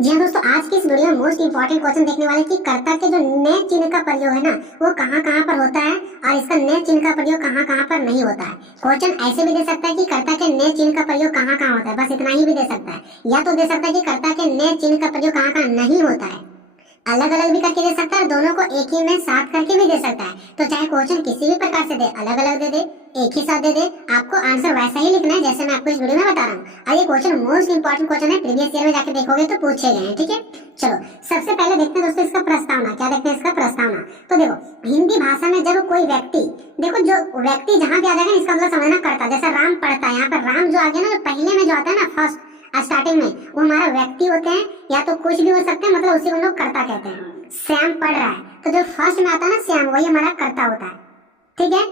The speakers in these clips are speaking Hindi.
जी हाँ दोस्तों, आज की इस वीडियो में मोस्ट इंपॉर्टेंट क्वेश्चन देखने वाले कि कर्ता के जो ने चिन्ह का प्रयोग है ना, वो कहाँ कहाँ पर होता है और इसका ने चिन्ह का प्रयोग कहाँ कहाँ पर नहीं होता है। क्वेश्चन ऐसे भी दे सकता है कि कर्ता के ने चिन्ह का प्रयोग कहाँ कहाँ होता है, बस इतना ही भी दे सकता है, या तो दे सकता है कि कर्ता के ने चिन्ह का प्रयोग कहाँ कहाँ नहीं होता है। अलग अलग भी करके दे सकता है, दोनों को एक ही में साथ करके भी दे सकता है। तो चाहे क्वेश्चन किसी भी प्रकार से दे, अलग अलग दे दे, एक ही साथ दे दे, आपको आंसर वैसा ही लिखना है जैसे मैं आपको इस वीडियो में बता रहा हूँ। और ये क्वेश्चन मोस्ट इंपॉर्टेंट क्वेश्चन है, प्रीवियस ईयर में जाके देखोगे तो पूछे गए हैं। ठीक है, चलो सबसे पहले देखते हैं दोस्तों इसका प्रस्तावना। क्या देखते हैं इसका प्रस्तावना? तो देखो, हिंदी भाषा में जब कोई व्यक्ति, देखो जो व्यक्ति जहाँ भी आ जाएगा इसका मतलब समझना करता, जैसे राम पढ़ता है, यहाँ पर राम जो आ गया ना, जो पहले में जो आता है ना, फर्स्ट स्टार्टिंग में, वो हमारा व्यक्ति होते हैं या तो कुछ भी हो सकते हैं, मतलब उसी को लोग कर्ता कहते हैं। श्याम पढ़ रहा है, तो जो फर्स्ट में आता है ना श्याम, वही हमारा कर्ता होता है। ठीक है,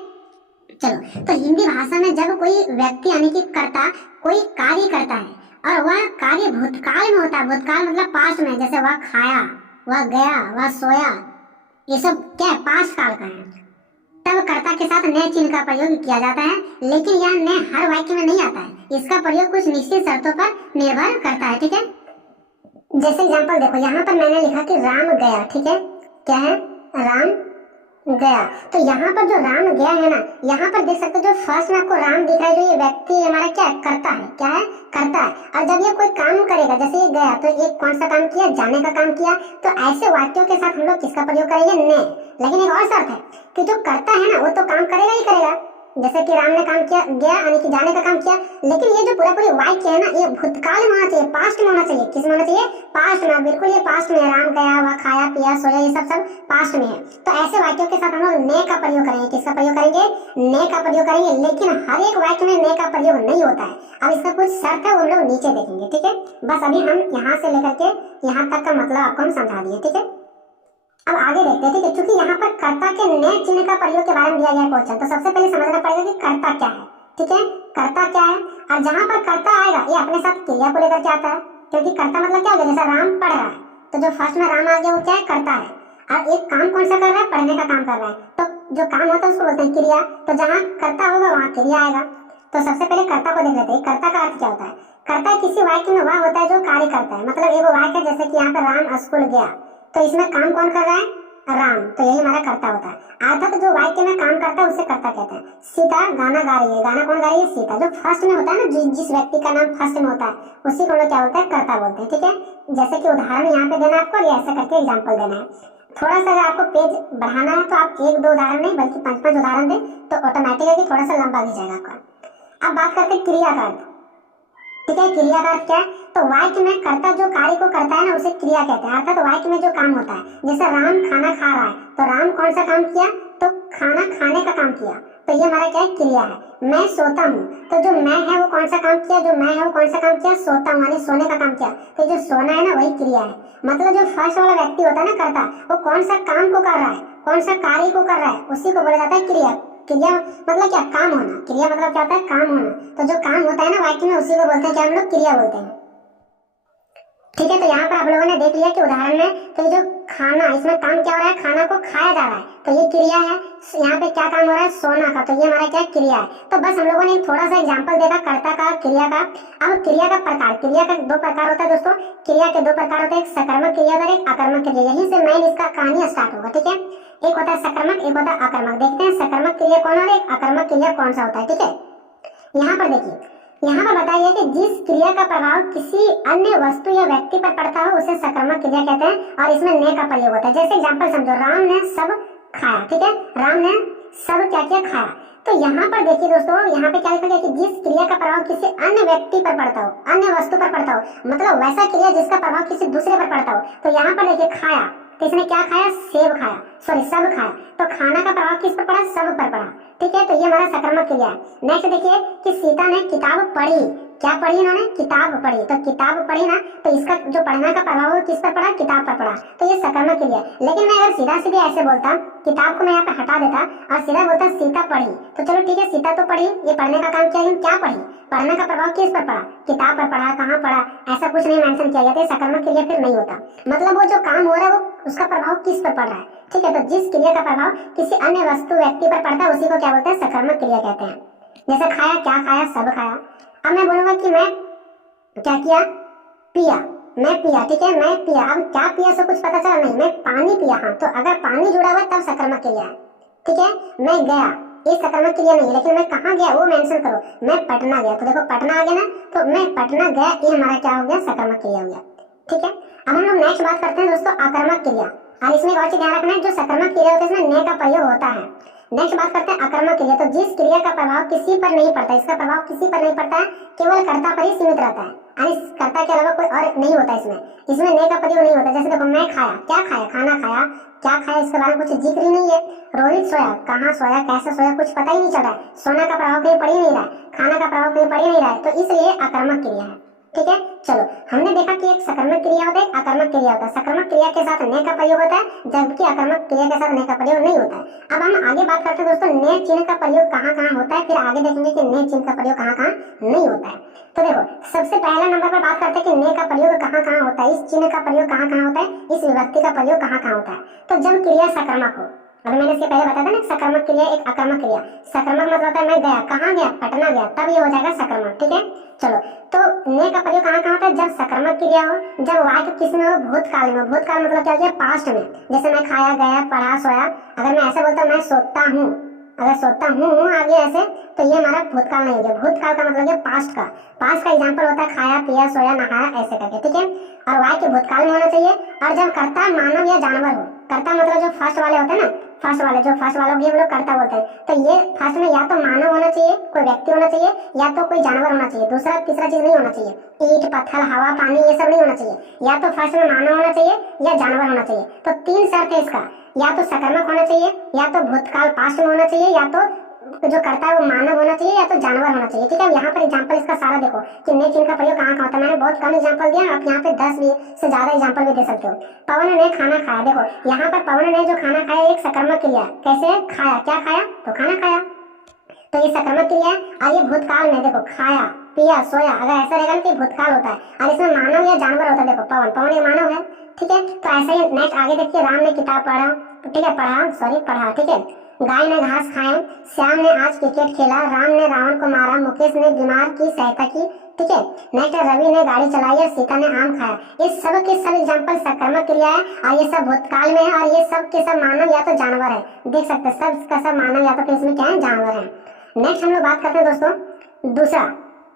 चलो तो हिंदी भाषा में जब कोई व्यक्ति यानी कि कर्ता कोई कार्य करता है और वह कार्य भूतकाल में होता है, भूतकाल मतलब पास्ट में, जैसे वह खाया, वह गया, वह सोया, ये सब क्या है, पास्ट काल का है, तब कर्ता के साथ ने चिन्ह का प्रयोग किया जाता है। लेकिन यह ने हर वाक्य में नहीं आता है, इसका प्रयोग कुछ निश्चित शर्तों पर निर्भर करता है। ठीक है, जैसे एग्जांपल देखो, यहाँ पर मैंने लिखा कि राम गया। ठीक है, क्या है, राम गया। तो यहाँ पर जो राम गया है ना, यहाँ पर देख सकते हो जो फर्स्ट में आपको राम दिख रहा है, जो ये व्यक्ति हमारा क्या है, करता है। क्या है, करता है। और जब ये कोई काम करेगा, जैसे ये गया, तो ये कौन सा काम किया, जाने का काम किया। तो ऐसे वाक्यों के साथ हम लोग किसका प्रयोग करेंगे, ने। लेकिन एक और शर्त है कि जो करता है ना, वो तो काम करेगा ही करेगा, जैसे कि राम ने काम किया, गया यानी कि जाने का काम किया। लेकिन ये जो पूरा पूरी वाक्य है ना, ये भूतकाल में होना चाहिए, पास्ट में होना चाहिए। किस में होना चाहिए, पास्ट में। बिल्कुल ये पास्ट में है, राम गया, वह खाया पिया सोया, ये सब पास्ट में है। तो ऐसे वाक्यों के साथ हम लोग ने का प्रयोग करेंगे। किसका प्रयोग करेंगे, ने का प्रयोग करेंगे। लेकिन हर एक वाक्य में ने का प्रयोग नहीं होता है। अब इसका कुछ शर्त है, वो हम लोग नीचे देखेंगे। ठीक है, बस अभी हम यहाँ से लेकर के यहाँ तक का मतलब आपको हम समझा दिए। ठीक है, अब आगे देखते हैं। ठीक है, क्योंकि यहाँ पर कर्ता के ने चिन्ह का प्रयोग के बारे में दिया गया क्वेश्चन, तो सबसे पहले समझना पड़ेगा कि कर्ता क्या है। ठीक है, कर्ता क्या है, और जहाँ पर कर्ता आएगा ये अपने साथ क्रिया को लेकर के आता है। क्योंकि कर्ता मतलब क्या हो गया, जैसे राम पढ़ रहा है, तो जो फर्स्ट में राम आ गया वो क्या है, कर्ता है। और एक काम कौन सा कर रहा है, पढ़ने का काम कर रहा है, तो जो काम होता है उसको बोलते हैं क्रिया। तो जहाँ कर्ता होगा वहाँ क्रिया आएगा। तो सबसे पहले कर्ता को देख लेते हैं। कर्ता का अर्थ क्या होता है, कर्ता किसी वाक्य में वह होता है जो कार्य करता है। मतलब एक वाक्य जैसे कि यहाँ पर राम स्कूल गया, तो इसमें काम कौन कर रहा है, राम, तो यही हमारा कर्ता होता है। अर्थात जो वाक्य में काम करता है उसे कर्ता कहते हैं। सीता गाना गा रही है, गाना कौन गा रही है, सीता। जो फर्स्ट में होता है ना, जिस व्यक्ति का नाम फर्स्ट में होता है उसी को लोग क्या बोलते हैं, कर्ता बोलते हैं। ठीक है, जैसे कि उदाहरण यहाँ पे देना आपको, और ऐसा करके एग्जाम्पल देना है। थोड़ा सा अगर आपको पेज बढ़ाना है तो आप एक दो उदाहरण नहीं बल्कि 5-5 उदाहरण दें, तो ऑटोमेटिक है कि थोड़ा सा लंबा भी जाएगा आपका। अब बात करते हैं क्रिया का अर्थ। ठीक है, क्रिया का अर्थ क्या है, तो वाक्य में कर्ता जो कार्य को करता है ना, उसे क्रिया कहते हैं। अर्थात वाक्य में जो काम होता है, जैसे राम खाना खा रहा है, तो राम कौन सा काम किया, तो खाना खाने का काम किया, तो ये हमारा क्या है, क्रिया है। मैं सोता हूँ, तो जो मैं है वो कौन सा काम किया, जो मैं है वो कौन सा काम किया, सोता हूँ यानी सोने का काम किया। तो जो सोना है ना वही क्रिया है। मतलब जो फर्स्ट वाला व्यक्ति होता है ना, कर्ता, वो कौन सा काम को कर रहा है, कौन सा कार्य को कर रहा है, उसी को बोला जाता है क्रिया। क्रिया मतलब क्या, काम होना। क्रिया मतलब क्या होता है, काम होना। तो जो काम होता है ना वाक्य में, उसी को बोलते हैं क्या, हम लोग क्रिया बोलते हैं। ठीक है, तो यहाँ पर आप लोगों ने देख लिया कि उदाहरण में, तो ये जो खाना, इसमें काम क्या हो रहा है, खाना को खाया जा रहा है, तो ये क्रिया है। यहाँ पे क्या काम हो रहा है, सोना का, तो ये हमारा क्या क्रिया है। तो बस हम लोगों ने थोड़ा सा एग्जांपल देखा कर्ता का, क्रिया का। अब क्रिया का प्रकार, क्रिया का दो प्रकार होता है दोस्तों। क्रिया के दो प्रकार होते हैं, एक सकर्मक क्रिया और एक आकर्मक क्रिया। यहीं से मेन इसका कहानी स्टार्ट होगा। ठीक है, एक होता है सकर्मक, एक होता है आकर्मक। देखते हैं सकर्मक क्रिया कौन और एक आकर्मक क्रिया कौन सा होता है। ठीक है, यहाँ पर देखिए, यहाँ पर बताया गया कि जिस क्रिया का प्रभाव किसी अन्य वस्तु या व्यक्ति पर पड़ता हो उसे सकर्मक क्रिया कहते हैं, और इसमें ने का प्रयोग होता है। जैसे एग्जांपल समझो, राम ने सब खाया। ठीक है, राम ने सब क्या किया, खाया। तो यहाँ पर देखिए दोस्तों, यहाँ पे क्या लिखा गया कि जिस क्रिया का प्रभाव किसी अन्य व्यक्ति पर पड़ता हो, अन्य वस्तु पर पड़ता हो, मतलब वैसा क्रिया जिसका प्रभाव किसी दूसरे पर पड़ता हो। तो यहाँ पर देखिए खाया, तो इसने क्या खाया, सेब खाया, सॉरी सब खाया। तो खाना का प्रभाव किस पर पड़ा, सब पर पड़ा। ठीक है, तो ये हमारा सकर्मक क्रिया है। नेक्स्ट देखिए कि सीता ने किताब पढ़ी। क्या पढ़ी उन्होंने, किताब पढ़ी। तो किताब पढ़ी ना, तो इसका जो पढ़ने का प्रभाव किस पर पड़ा, किताब पर पड़ा। तो ये सकर्मक क्रिया। लेकिन मैं अगर सीधा सीधे ऐसे बोलता, किताब को मैं यहाँ पे हटा देता और सीधा बोलता सीता पढ़ी, तो चलो ठीक है, सीता तो पढ़ी, ये पढ़ने का काम किया, लेकिन क्या पढ़ी, पढ़ने का प्रभाव किस पर पड़ा, किताब पर पड़ा, कहाँ पड़ा, ऐसा कुछ नहीं मेंशन किया गया। तो सकर्मक क्रिया फिर नहीं होता। मतलब वो जो काम हो रहा है वो उसका प्रभाव किस पर पड़ रहा है। ठीक है, तो जिस क्रिया का प्रभाव किसी अन्य वस्तु व्यक्ति पर पड़ता है उसी को क्या बोलते हैं, सकर्मक क्रिया कहते हैं। जैसे खाया, क्या खाया, सब खाया। अब मैं बोलूंगा कि मैं क्या किया, पिया, मैं पिया, ठीक है, मैं पिया। अब क्या पिया से कुछ पता चला नहीं, मैं पानी पिया। हाँ, तो अगर पानी जुड़ा हुआ है तब सकर्मक क्रिया है, ठीक है। मैं गया, ये सकर्मक क्रिया नहीं है, लेकिन मैं कहाँ गया वो मेंशन करो। मैं पटना गया, तो देखो पटना आ गया ना, तो मैं पटना गया, ये हमारा क्या हो गया, सकर्मक क्रिया हो गया, ठीक है। अब हम लोग नेक्स्ट बात करते हैं दोस्तों आकर्मक क्रिया। और इसमें एक और चीज ध्यान रखना है, जो सकर्मक क्रिया होती है इसमें ने का प्रयोग होता है। नेक्स्ट बात करते हैं आकर्मक क्रिया। तो जिस क्रिया का प्रभाव किसी पर नहीं पड़ता, इसका प्रभाव किसी पर नहीं पड़ता है, केवल कर्ता पर ही सीमित रहता है, यानी कर्ता के अलावा कोई और नहीं होता इसमें ने का प्रयोग नहीं होता। जैसे देखो मैं खाया, क्या खाया, खाना खाया, क्या खाया इसके बारे में कुछ जिक्र ही नहीं है। रोहित सोया, कहाँ सोया, कैसे सोया, कुछ पता ही नहीं चल रहा है। सोना का प्रभाव कहीं पड़ ही नहीं रहा है, खाना का प्रभाव कहीं पड़ ही नहीं रहा है, तो इसलिए आकर्मक क्रिया है, ठीक है। चलो, हमने देखा कि एक सकर्मक क्रिया होता है, एक आकर्मक क्रिया होता है। सकर्मक क्रिया के साथ ने का प्रयोग होता है, जबकि आकर्मक क्रिया के साथ ने का प्रयोग नहीं होता है। अब हम आगे बात करते हैं दोस्तों ने चिन्ह का प्रयोग कहाँ कहाँ होता है, फिर आगे देखेंगे कि ने चिन्ह का प्रयोग कहाँ कहाँ नहीं होता है। तो देखो, सबसे पहला नंबर पर बात करते हैं कि ने का प्रयोग कहाँ कहाँ होता है, इस चिन्ह का प्रयोग कहाँ कहाँ होता है, इस विभक्ति का प्रयोग कहाँ कहाँ होता है। तो जब क्रिया सकर्मक हो, अभी मैंने इसके पहले बताया था ना, सकर्मक क्रिया एक आकर्मक क्रिया। सकर्मक मतलब होता है मैं गया, कहाँ गया, पटना गया, तब ये हो जाएगा सकर्मक, ठीक है। चलो, तो ने का प्रयोग कहाँ कहाँ होता है, जब सकर्मक क्रिया हो, जब वाक्य किसमें हो, भूतकाल में। भूतकाल मतलब क्या हो गया, पास्ट में। जैसे मैं खाया, गया, पढ़ा, सोया। अगर मैं ऐसे बोलता हूँ मैं सोता हूँ, अगर सोता हूँ आगे ऐसे, तो ये हमारा भूतकाल नहीं हो गया। भूतकाल का मतलब है पास्ट का। पास्ट का एग्जांपल होता है खाया, पिया, सोया, नहाया, ऐसे करके, ठीक है। और वाक्य भूतकाल में होना चाहिए। और जब कर्ता मानव या जानवर हो, कर्ता मतलब जो फर्स्ट वाले होते हैं ना, फर्स्ट वाले को हम लोग कर्ता बोलते हैं, तो ये फर्स्ट में या तो मानव होना चाहिए, कोई व्यक्ति होना चाहिए, या तो कोई जानवर होना चाहिए। दूसरा तीसरा चीज नहीं होना चाहिए, ईंट, पत्थर, हवा, पानी, ये सब नहीं होना चाहिए। या तो फर्स्ट में मानव होना चाहिए या जानवर होना चाहिए। तो तीन शर्त है इसका, या तो सकर्मक होना चाहिए, या तो भूतकाल पास्ट में होना चाहिए, या तो जो करता है वो मानव होना चाहिए, या तो जानवर होना चाहिए, ठीक है। यहाँ पर एग्जांपल इसका सारा देखो कि ने चिन्ह का प्रयोग कहाँ कहाँ होता है। मैंने बहुत कम एग्जांपल दिया, आप यहाँ पे 10 से ज्यादा एग्जांपल भी दे सकते हो। पवन ने खाना खाया, देखो यहाँ पर पवन ने जो खाना खाया एक सकर्मक क्रिया। कैसे खाया, क्या खाया, तो खाना खाया, तो ये सकर्मक क्रिया है। और ये भूतकाल में देखो खाया, पिया, सोया, अगर ऐसा रहेगा कि भूतकाल होता है, और इसमें मानव या जानवर होता है। देखो पवन एक मानव है, ठीक है। तो ऐसे ही नेक्स्ट आगे देखिए, राम ने किताब पढ़ा, ठीक है, पढ़ा, ठीक है। गाय ने घास खाए, श्याम ने आज क्रिकेट खेला, राम ने रावण को मारा, मुकेश ने बीमार की सहायता की, ठीक है। नेक्स्ट रवि ने गाड़ी चलाई और सीता ने आम खाया। ये सब के सब एग्जांपल सकर्मक क्रिया है, और ये सब भूतकाल में है, और ये सब के सब मानव या तो जानवर है। देख सकते हैं सब का सब मानव या तो इसमें क्या है, जानवर है। नेक्स्ट हम लोग बात करते हैं दोस्तों दूसरा।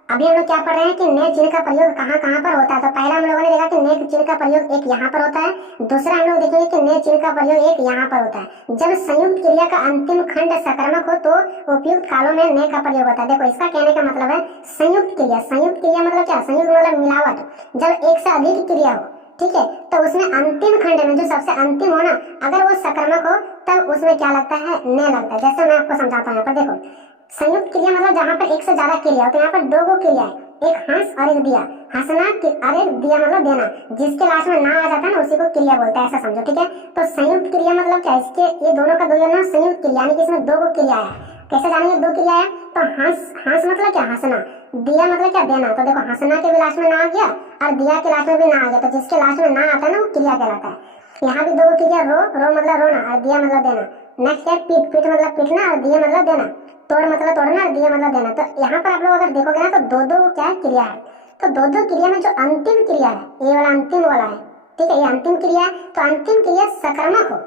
अभी हम लोग क्या पढ़ रहे हैं कि ने चिन्ह का प्रयोग कहाँ कहाँ पर होता है। तो पहला हम लोगों ने देखा कि ने चिन्ह का प्रयोग एक यहाँ पर होता है। दूसरा हम लोग देखेंगे कि ने चिन्ह का प्रयोग एक यहाँ पर होता है। जब संयुक्त क्रिया का अंतिम खंड सकर्मक हो तो उपयुक्त कालों में ने का प्रयोग होता है। देखो इसका कहने का मतलब है संयुक्त क्रिया मतलब क्या, संयुक्त मतलब मिलावट। जब एक से अधिक क्रिया हो, ठीक है, तो उसमें अंतिम खंड में जो सबसे अंतिम हो ना, अगर वो सकर्मक हो तब उसमें क्या लगता है, ने लगता है। जैसे मैं आपको समझाता हूँ, यहाँ पर देखो संयुक्त क्रिया मतलब जहाँ पर एक से ज्यादा क्रिया हो, तो यहाँ पर दो गो क्रिया है, एक हंस और एक दिया। हंसना और एक दिया मतलब देना, जिसके लास्ट में ना आ जाता है ना उसी को क्रिया बोलते हैं, ऐसा समझो, ठीक है। तो संयुक्त क्रिया मतलब क्या, इसके ये दोनों का दो ना संयुक्त क्रिया, यानी कि इसमें दो गो क्रिया है। कैसे जानेंगे दो क्रिया है, तो हंस मतलब क्या, हंसना, दिया मतलब क्या, देना। तो देखो हंसना के भी लास्ट में ना आ गया और दिया के लास्ट में भी ना आ गया, तो जिसके लास्ट में ना आता है ना वो क्रिया कहलाता है। यहाँ भी दो क्रिया, रो मतलब रोना और दिया मतलब देना। नेक्स्ट है पीठ मतलब पीटना और दिया मतलब देना। तोड़ मतलब तोड़ना और दिया मतलब देना। तो यहाँ पर आप लोग अगर देखोगे ना तो दो क्या है, क्रिया है। तो दो क्रिया में जो अंतिम क्रिया है, ये वाला अंतिम वाला है, ठीक है, ये अंतिम क्रिया है। तो अंतिम क्रिया सकर्मक हो।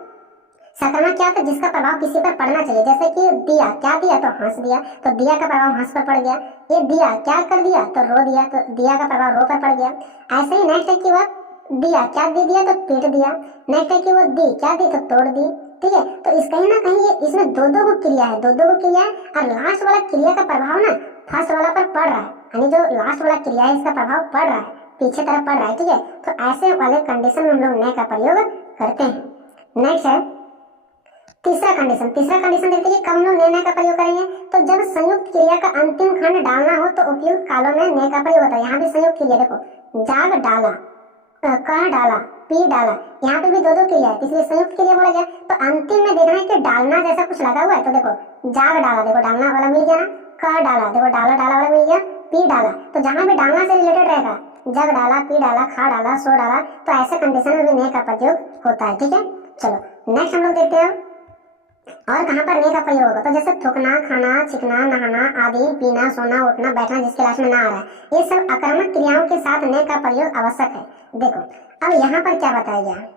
सकर्मक क्या होता है, जिसका प्रभाव किसी पर पड़ना चाहिए। जैसे कि दिया, क्या दिया, तो हंस दिया, तो दिया का प्रभाव हंस पर पड़ गया। ये दिया क्या कर दिया, तो रो दिया, तो दिया का प्रभाव रो पर पड़ गया। ऐसे ही नेक्स्ट है कि वह दिया क्या दे दिया, तो पीट दिया। नेक्स्ट है कि वो दी क्या दी, तो तोड़ दी, ठीक है। तो इस कहीं ना कहीं ये इसमें दो गो क्रिया है, दो गो क्रिया है, और लास्ट वाला क्रिया का प्रभाव ना फर्स्ट वाला पर पड़ रहा है, यानी जो लास्ट वाला क्रिया है इसका प्रभाव पड़ रहा है, पीछे तरफ पड़ रहा है, ठीक है। तो ऐसे वाले कंडीशन में हम लोग ने का प्रयोग करते हैं। नेक्स्ट है तीसरा कंडीशन देखते हैं कब हम लोग ने का प्रयोग करेंगे। तो जब संयुक्त क्रिया का अंतिम खंड डालना हो तो उपयुक्त कालों में ने का प्रयोग होता है। यहाँ भी संयुक्त क्रिया देखो, जाग डाला, कह डाला, पी डाला, यहाँ पे भी दो क्रिया है, इसलिए संयुक्त क्रिया बोला गया। तो अंतिम में देखना है कि डालना जैसा कुछ लगा हुआ है। तो देखो जाग डाला, देखो डालना वाला मिल गया ना, कह डाला, देखो डाला वाला मिल गया, पी डाला, तो जहाँ भी डालना से रिलेटेड रहेगा, जग डाला, पी डाला, खा डाला, सो डाला, तो ऐसे कंडीशन में भी ने का प्रयोग होता है, ठीक है। चलो नेक्स्ट हम लोग देखते हैं और कहाँ पर ने का प्रयोग होगा, तो जैसे थूकना, खाना, छिकना, नहाना आदि, पीना, सोना, उठना, बैठना जिसके लास्ट में ना आ रहा है, ये सब आक्रामक क्रियाओं के साथ ने का प्रयोग आवश्यक है। देखो अब यहाँ पर क्या बताया गया,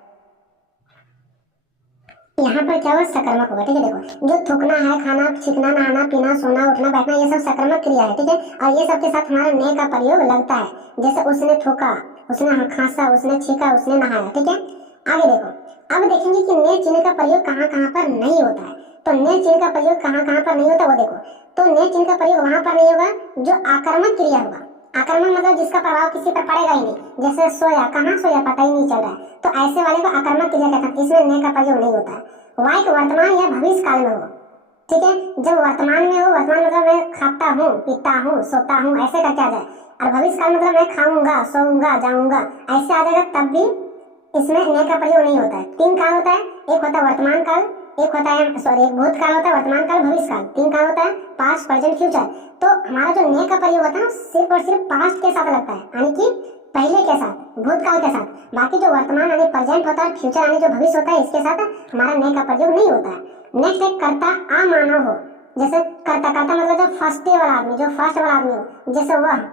यहाँ पर क्या हुआ, सकर्मक होगा। ठीक है, देखो जो थूकना है, खाना, छिकना, नहाना, पीना, सोना, उठना, बैठना, ये सब सकर्मक क्रिया है। ठीक है, और ये सब के साथ हमारा ने का प्रयोग लगता है। जैसे उसने थूका, उसने खांसा, उसने छीका, उसने नहाया। ठीक है, आगे देखो, अब देखेंगे कि ने चिन्ह का प्रयोग कहाँ कहाँ पर नहीं होता है। तो ने चिन्ह का प्रयोग कहाँ कहाँ पर नहीं होता वो देखो, तो ने चिन्ह का प्रयोग वहां पर नहीं होगा जो आक्रामक क्रिया होगा। आक्रामक मतलब जिसका प्रभाव किसी पर पड़ेगा ही नहीं, जैसे सोया, कहाँ सोया पता ही नहीं चल रहा है, तो ऐसे वाले को आक्रामक क्रिया कहते हैं, इसमें ने का प्रयोग नहीं होता है। वाक्य वर्तमान या भविष्य काल में हो। ठीक है, जब वर्तमान में हो, वर्तमान मतलब मैं खाता हूँ, पीता हूँ, सोता हूँ, ऐसे करके आ जाए, और भविष्य काल मतलब मैं खाऊंगा, सोऊंगा, जाऊंगा, ऐसे आ जाएगा, तब भी इसमें ने का प्रयोग नहीं होता है। तीन काल होता है, एक होता है वर्तमान काल, एक होता है एक भूतकाल होता है, वर्तमान काल, भविष्य काल, तीन काल होता है, पास्ट, प्रेजेंट, फ्यूचर। तो हमारा जो ने का प्रयोग होता है ना सिर्फ और सिर्फ पास्ट के साथ लगता है, यानी कि पहले के साथ, भूतकाल के साथ। बाकी जो वर्तमान यानी प्रेजेंट होता है, फ्यूचर यानी जो भविष्य होता है, इसके साथ हमारा ने का प्रयोग नहीं होता है। नेक्स्ट है कर्ता अमानव हो। जैसे कर्ता, कर्ता मतलब जो फर्स्ट वाला आदमी, जो फर्स्ट वाला आदमी हो, जैसे वह,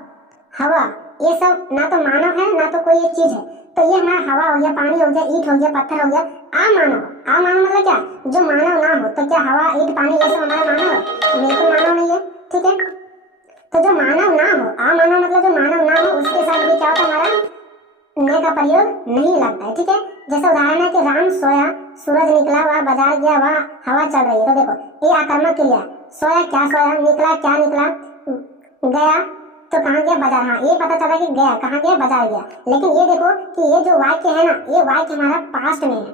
हवा, ये सब ना तो मानव है ना तो कोई एक चीज है। तो ये हमारा हवा हो गया, पानी हो गया, ईंट हो गया, पत्थर हो गया, अमानव। अमानव मतलब क्या, जो मानव ना हो। तो क्या हवा, ईंट, पानी ये सब हमारा मानव है? बिल्कुल मानव नहीं है। ठीक है, तो जो मानव ना हो, अमानव मतलब जो मानव ना हो, उसके साथ भी क्या होता है, हमारा ने का प्रयोग नहीं लगता है। ठीक है, जैसे उदाहरण है कि राम सोया, सूरज निकला, वह बाजार गया, वह हवा चल रही है। तो देखो ये आक्रामक क्रिया, सोया क्या सोया, निकला क्या निकला, गया तो कहाँ गया, बाजार। हाँ, ये पता चला कि गया, कहाँ गया, बाजार गया। लेकिन ये देखो कि ये जो वाक्य है ना, ये वाक्य हमारा पास्ट में है।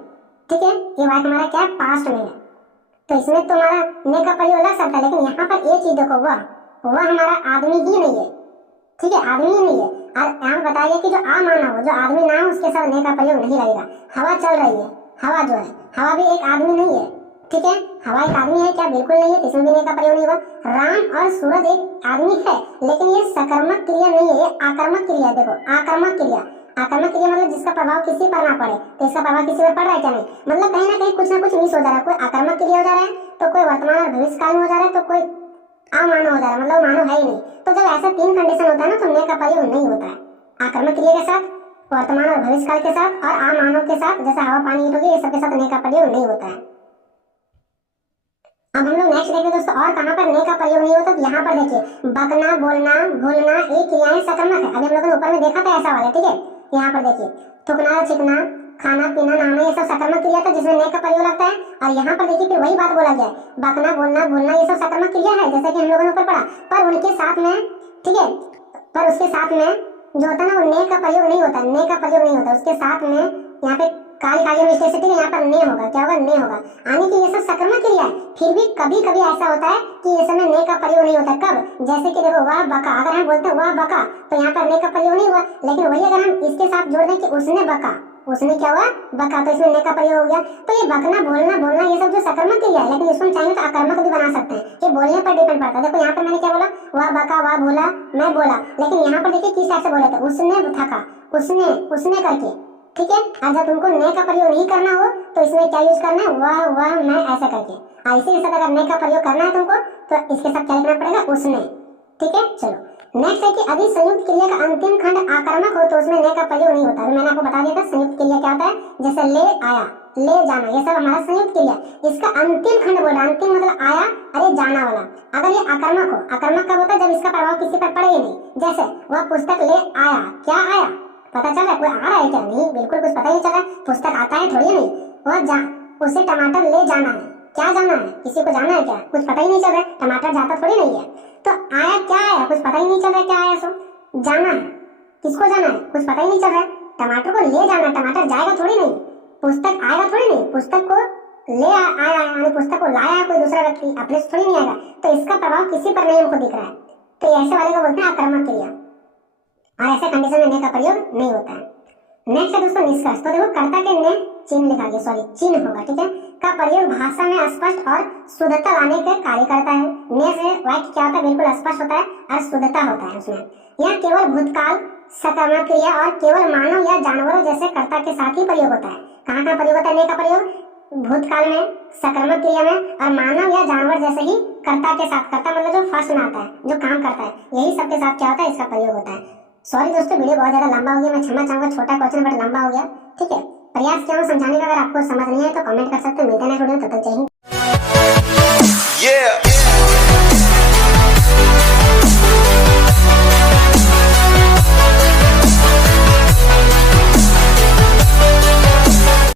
ठीक है, ये वाक्य हमारा क्या है, पास्ट में है। तो इसमें तो हमारा ने का प्रयोग लग सकता है, लेकिन यहाँ पर ये चीज देखो, वह हमारा आदमी ही नहीं है। ठीक है, आदमी ही नहीं है। और यहाँ बताया गया कि जो अमानव हो, जो आदमी ना हो, उसके साथ ने का प्रयोग नहीं लगेगा। हवा चल रही है, हवा जो है, हवा भी एक आदमी नहीं है। ठीक है, हवा एक आदमी है क्या, बिल्कुल नहीं है, इसमें भी ने का प्रयोग नहीं होगा। राम और सूरज एक आदमी है, लेकिन ये सकर्मक क्रिया नहीं है, ये आक्रामक क्रिया है। देखो आक्रामक क्रिया, आक्रामक क्रिया मतलब जिसका प्रभाव किसी पर ना पड़े। तो इसका प्रभाव किसी पर पड़ रहा है क्या, नहीं, मतलब कहीं ना कहीं कुछ ना कुछ मिस हो जा रहा है। कोई आक्रामक क्रिया हो जा रहा है, तो कोई वर्तमान और भविष्य काल में हो जा रहा है, तो कोई अमानव हो जा रहा है, मतलब मानव है ही नहीं। तो जब ऐसा तीन कंडीशन होता है ना, तो ने का प्रयोग नहीं होता है। आक्रामक क्रिया के साथ, वर्तमान और भविष्य काल के साथ, और अमानव के साथ, जैसे हवा, पानी, ईंट हो गया, ये सब के साथ ने का प्रयोग नहीं होता है। अब हम लोग नेक्स्ट देखते दोस्तों, और कहाँ पर ने का प्रयोग नहीं होता। यहाँ पर देखिए, बकना, बोलना, भूलना, ये क्रियाएं सकर्मक है। अभी हम लोगों ने ऊपर में देखा था ऐसा वाला। ठीक है, यहाँ पर देखिए, थूकना, छिकना, खाना, पीना, नहाना, ये सब सकर्मक क्रिया था जिसमें ने का प्रयोग लगता है। और यहाँ पर देखिए फिर वही बात बोला गया है, बकना, बोलना, भूलना, ये सब सकर्मक क्रिया है, जैसे कि हम लोगों ने ऊपर पढ़ा। पर उनके साथ में, ठीक है, पर उसके साथ में जो होता है ना, वो ने का प्रयोग नहीं होता, ने का प्रयोग नहीं होता। उसके साथ में यहाँ पे काली काली मिस्टेक से, ठीक है, यहाँ पर ने होगा, क्या होगा, ने होगा, यानी कि ये सब सकर्मक क्रिया है। फिर भी कभी कभी ऐसा होता है कि इस समय ने का प्रयोग नहीं होता। कब, जैसे कि देखो, वह बका, अगर हम बोलते हैं वह बका, तो यहाँ पर ने का प्रयोग नहीं हुआ। लेकिन वही अगर हम इसके साथ जोड़ दें कि उसने बका, उसने क्या हुआ, बका, तो इसमें ने का प्रयोग हो गया। तो ये बकना, बोलना, बोलना, ये सब जो सकर्मक क्रिया है, लेकिन इसको हम चाहेंगे तो आक्रामक भी बना सकते हैं। ये बोलने पर डिपेंड पड़ता है। देखो यहाँ पर मैंने क्या बोला, वह बका, वह बोला, मैं बोला, लेकिन यहाँ पर देखिए किस टाइप से बोले थे, उसने थका, उसने करके। ठीक है, और जब तुमको ने का प्रयोग नहीं करना हो तो इसमें क्या यूज करना है, वह, मैं, ऐसा करके। इसी के साथ अगर ने का प्रयोग करना है तुमको, तो इसके साथ क्या लिखना पड़ेगा, उसने। ठीक है, चलो नेक्स्ट है कि यदि संयुक्त क्रिया का अंतिम खंड आक्रामक हो तो उसमें ने का प्रयोग नहीं होता। अभी मैंने आपको बता दिया था संयुक्त क्रिया क्या होता है, जैसे ले आया, ले जाना, ये सब हमारा संयुक्त क्रिया। इसका अंतिम खंड बोला, अंतिम मतलब आया, अरे जाना वाला। अगर ये आक्रामक हो, आक्रामक कब होता है, जब इसका प्रभाव किसी पर पड़े ही नहीं। जैसे वह पुस्तक ले आया, क्या आया, पता चल रहा है, कोई आ रहा है क्या, नहीं, बिल्कुल कुछ पता ही नहीं चला। पुस्तक आता है थोड़ी नहीं, वह उसे टमाटर ले जाना है, क्या जाना है, किसी को जाना है क्या, कुछ पता ही नहीं चल रहा है, टमाटर जाता थोड़ी नहीं है। तो आया, क्या आया, कुछ पता ही नहीं चल रहा है क्या आया, सो जाना है, किसको जाना है, कुछ पता ही नहीं चल रहा है। टमाटर को ले जाना, टमाटर जाएगा थोड़ी नहीं, पुस्तक आएगा थोड़ी नहीं, पुस्तक को ले आया यानी पुस्तक को लाया कोई दूसरा व्यक्ति, अपने से थोड़ी नहीं आएगा। तो इसका प्रभाव किसी पर नहीं हमको दिख रहा है, तो ऐसे वाले को बोलते हैं आक्रामक क्रिया, और ऐसे कंडीशन में ने का प्रयोग नहीं होता है। नेक्स्ट है दोस्तों निष्कर्ष। तो देखो कर्ता के ने चिन्ह लिखा गया, सॉरी चिन्ह होगा, ठीक है, का प्रयोग भाषा में स्पष्ट और शुद्धता लाने के कार्य करता है। ने से वाक्य क्या होता है, बिल्कुल स्पष्ट होता है और शुद्धता होता है उसमें। यह केवल भूतकाल, सकर्मक क्रिया और केवल मानव या जानवरों जैसे कर्ता के साथ ही प्रयोग होता है। कहाँ कहाँ प्रयोग होता है ने का प्रयोग, भूतकाल में, सक्रमक क्रिया में और मानव या जानवर जैसे ही कर्ता के साथ, कर्ता मतलब जो फर्स्ट में आता है, जो काम करता है, यही सबके साथ क्या होता है, इसका प्रयोग होता है। सॉरी दोस्तों, वीडियो बहुत ज्यादा लंबा हो गया, मैं क्षमा चाहूंगा, छोटा क्वेश्चन बट लंबा हो गया। ठीक है, प्रयास किया हूं समझाने का। अगर आपको समझ नहीं है तो कमेंट कर सकते हैं। मिलते हैं नेक्स्ट वीडियो में, तब तक